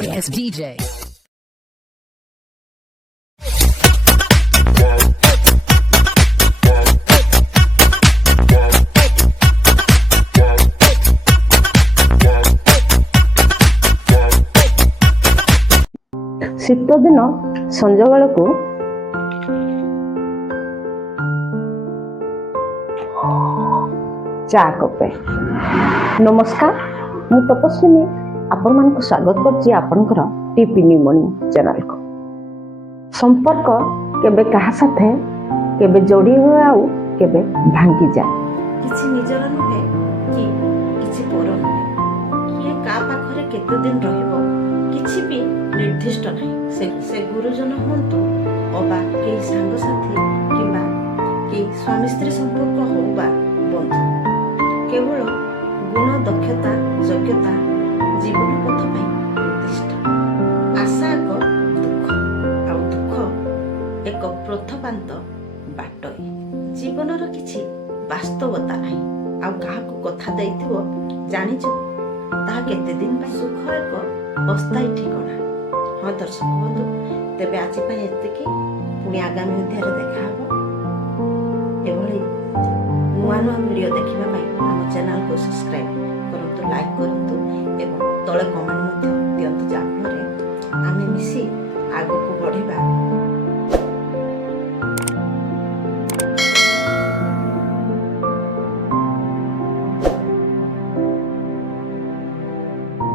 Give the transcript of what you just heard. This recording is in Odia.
Yes, DJ. ଶୀତ ଦିନ ସଞ୍ଜବେଳକୁ ଚା କପେ। ନମସ୍କାର, ମୁଁ ତପସ୍ୱିନୀ ଆପଣମାନଙ୍କୁ ସ୍ୱାଗତ କରୁଛି ଆପଣଙ୍କର ଟିପି ମର୍ଣ୍ଣିଂ ଚ୍ୟାନେଲକୁ। ସମ୍ପର୍କ କେବେ କାହା ସାଥେ କେବେ ଯୋଡ଼ି ହୁଏ ଆଉ କେବେ ଭାଙ୍ଗିଯାଏ। କିଛି ନିଜର ନୁହେଁ କି କିଛି ପର ନୁହେଁ। କିଏ କାହା ପାଖରେ କେତେ ଦିନ ରହିବ କିଛି ବି ନିର୍ଦ୍ଦିଷ୍ଟ ନାହିଁ। ସେ ଗୁରୁଜନ ହୁଅନ୍ତୁ ଅବା କେହି ସାଙ୍ଗସାଥୀ କିମ୍ବା କେହି ସ୍ୱାମୀ ସ୍ତ୍ରୀ ସମ୍ପର୍କ ହଉ ବା ବନ୍ଧୁ, କେବଳ ଗୁଣ, ଦକ୍ଷତା, ଯୋଗ୍ୟତା ଜୀବନ ପଥ ପାଇଁ ଉଦ୍ଦିଷ୍ଟ। ଆଶା ଏକ ଦୁଃଖ, ଆଉ ଦୁଃଖ ଏକ ପ୍ରଥପାନ୍ତ ବାଟୋଇ। ଜୀବନର କିଛି ବାସ୍ତବତା ନାହିଁ। ଆଉ କାହାକୁ କଥା ଦେଇଥିବ ଜାଣିଛ ତାହା କେତେ ଦିନ ପାଇଁ। ସୁଖ ଏକ ଅସ୍ଥାୟୀ ଠିକଣା। ହଁ ଦର୍ଶକ ବନ୍ଧୁ, ତେବେ ଆଜି ପାଇଁ ଏତିକି। ପୁଣି ଆଗାମୀ ଅଧ୍ୟାୟରେ ଦେଖାହବ। ଏଭଳି ନୂଆ ନୂଆ ଭିଡ଼ିଓ ଦେଖିବା ପାଇଁ ଆମ ଚ୍ୟାନେଲକୁ ସବସ୍କ୍ରାଇବ୍ କରନ୍ତୁ, ଲାଇକ୍ କରନ୍ତୁ ଏବଂ ତଳେ କମେଣ୍ଟ ମଧ୍ୟ ଦିଅନ୍ତୁ, ଯାହାଫଳରେ ଆମେ ମିଶି ଆଗକୁ ବଢ଼ିବା।